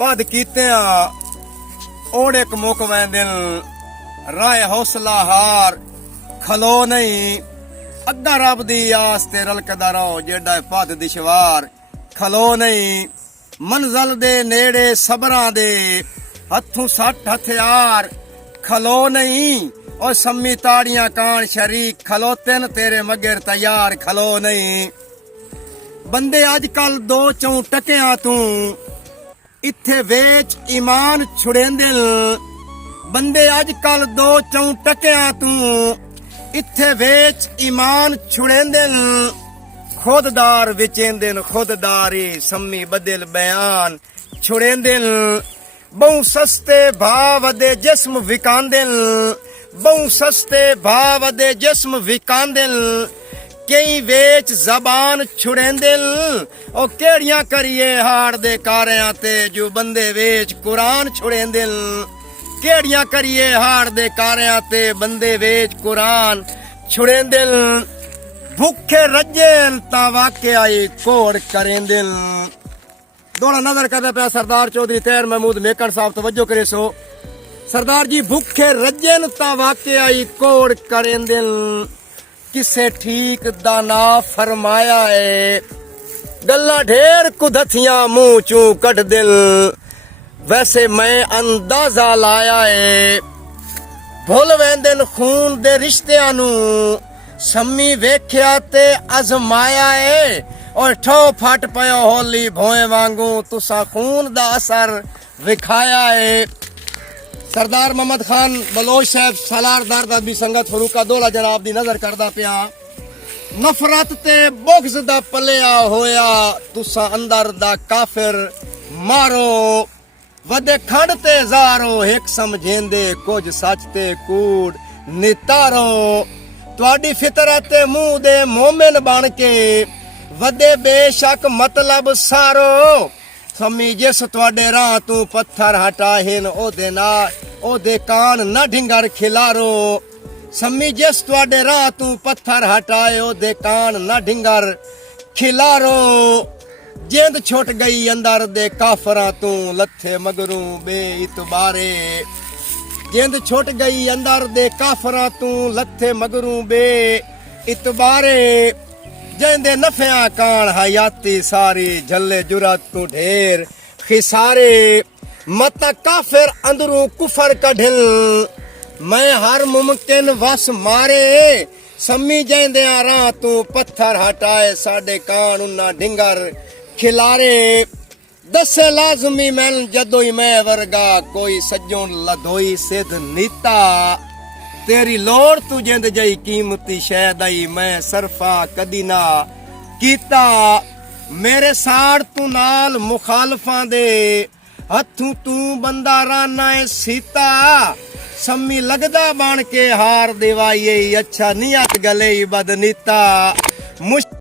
पद कीतिया ओड़े मुक वैंदिन राय हौसला हार खलो नहीं अग्गा रब दी आस ते रलकदा रहो जेड़ा पद दिशवार खलो नहीं मंजल दे नेड़े सबरां दे हथों सट हथियार खलो नहीं और सम्मी ताड़ियां कान शरीक खलोते न तेरे मगर तैयार खलो नहीं बंदे अजकल दो चौं टकियां तू इत्थे वेच ईमान छुड़ेंदे बंदे अजकल दो चौं टकियां तू इत्थे वेच ईमान छुड़ेंदे खुददार विचेंदे खुददारी सम्मी बदल बयान छुड़ेंदे बहु सस्ते भाव दे जिस्म विकांदे बहु सस्ते भाव दे जिस्म विकांदे कई वेच जबान छुड़ेंदे ओ केड़ियां करिए हाड़ दे कारियां ते जो बंदे वेच कुरान छुड़ेंदे केड़ियां करिए हाड़ दे कारियां ते बंदे वेच कुरान छुड़ेंदे भूखे रजेन ता वाकया कोड़ करेंदे दोड़ा नजर करदा पिया सरदार चौधरी तैर महमूद मेकड़ साहब तवज्जो करे सो सरदार जी भूखे रजेन ता वाकया कोड़ करेंदे किसे ठीक दा ना फरमाया है गल्ला ढेर कुदथियां मुंह चू कट दिल वैसे मैं अंदाजा लाया है भुल वेंदे खून दे रिश्तियां नू सम्मी वेख्या ते अजमाया है और ठो फट पयो होली भोए वांगू तुसा खून दा असर विखाया है सरदार मोहम्मद खान बलोच साहब सालार दरद भी संगत फरूका दोला जनाब दी नजर करदा पिया नफरत ते बुग़्ज़ दा पलिया होया तुसा अंदर दा काफिर मारो वदे खंड ते ज़ारो हिक समझेंदे कुछ सच ते कूड़ नितारो तुहाडी फितरत ते मुंह दे मोमिन बन के वदे बेशक मतलब सारो सम्मी जिस तुहाडे राह तू पत्थर हटाहिन ओदे नाल ओदे कान न ढिंगर खिलारो सम्मी जिस तुहाडे राह तू पत्थर हटाए ओदे कान न ढिंगर खिलारो जिंद छुट गई अंदर दे काफरां तू लथे मगरू बे इतबारे जिंद छुट गई अंदर दे काफरां तू लथे मगरू बे इतबारे जेंदे नफिया कान हयाती सारी झल्ले जुरत तू ढेर खिसारे मत काफिर अंदरू कुफर कढिल मैं हर मुमकिन वस मारे सम्मी जेंदे राह तू पत्थर हटाए साडे कान उन्ना ढिंगर खिलारे दसे लाजमी मैन जदोई मैं वर्गा कोई सज्जों लदोई सिद्ध नीता तेरी लोड़ तू जिंद जई कीमती शैद आई मैं सरफा कदी ना कीता मेरे साड़ तू नाल मुखालफां दे हथू तू बंदा राना सीता सम्मी लगदा बन के हार देवाई अच्छा नियत गले बदनीता